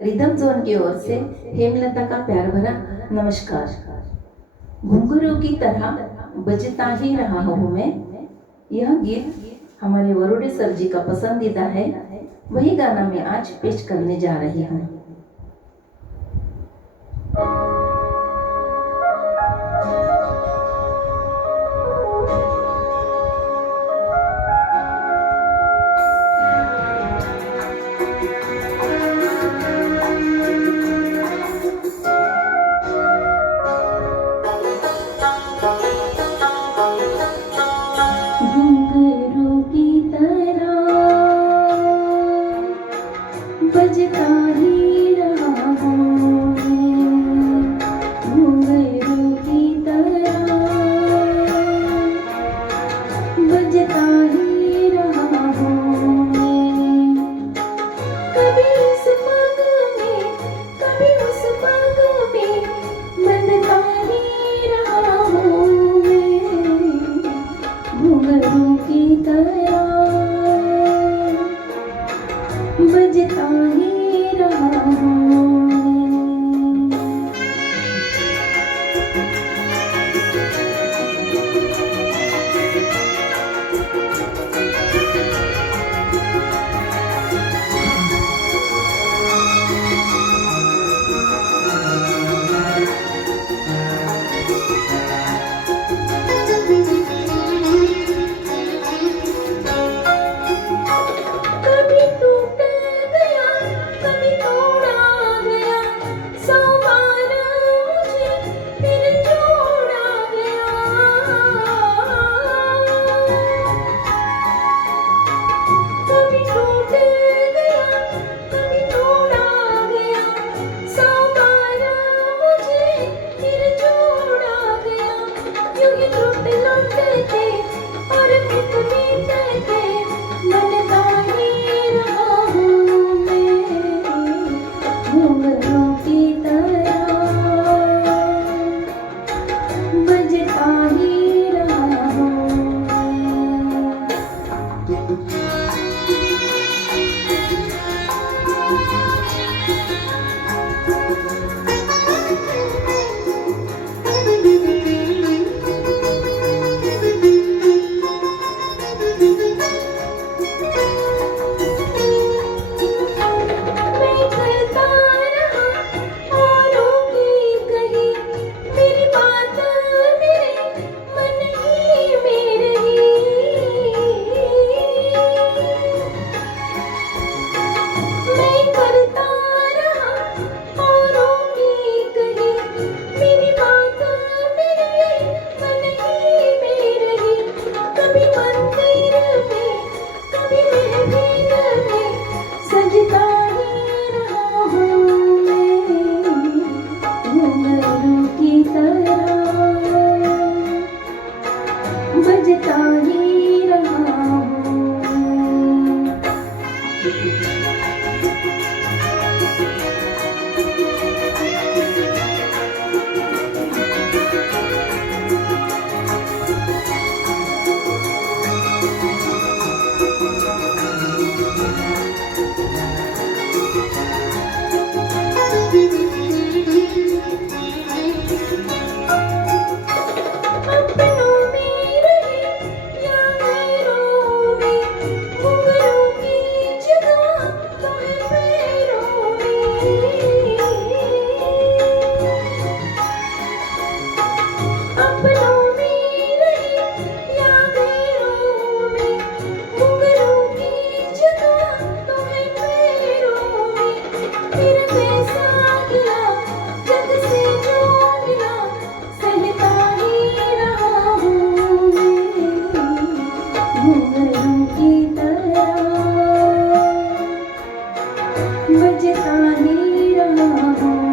Rhythm zone की ओर से हेमलता का प्यार भरा नमस्कार। घुंघरू की तरह बजता ही रहा हूँ मैं। यह गीत हमारे वरुणी सर जी का पसंदीदा है। वही गाना मैं आज पेश करने जा रही हूँ। घुंघरू की तरह बजता ही रहा हूँ मैं। घुंघरू की तरह बजता ही रहा हूँ मैं। कभी इस पग में कभी उस पग में बंधता ही रहा हूँ मैं। घुंघरू की तरह बजता ही रहा हूँ। कभी टूट गया कभी तोड़ा गया, 100 बार मुझे फिर जोड़ा गया। कभी टूट गया कभी तोड़ा गया, 100 बार मुझे फिर जोड़ा गया। यूं ही टूट लौटते और मिट मिटते बनता ही रहा हूँ मैं। घुंघरू की तरह बजता ही रहा हूँ मैं करता रहा औरों की कही, मेरी बात मेरे मन ही में रही। मैं करता रहा औरों की कही, मेरी बात मेरे मन ही में रही। कभी मंदिर में कभी महफिल में सजता ही रहा हूँ मैं। घुंघरू की तरह बजता ही रहा हूँ। अपनों में रहे या गैरों में, घुंघरू की जगह तो है पैरों में। अपनों में रहे या गैरों में, घुंघरू की जगह तो है पैरों में। फिर कैसा गिला जग से जो मिला, सहता ही रहा हूँ मैं। घुंघरू की तरह बजता ही रहा हूँ।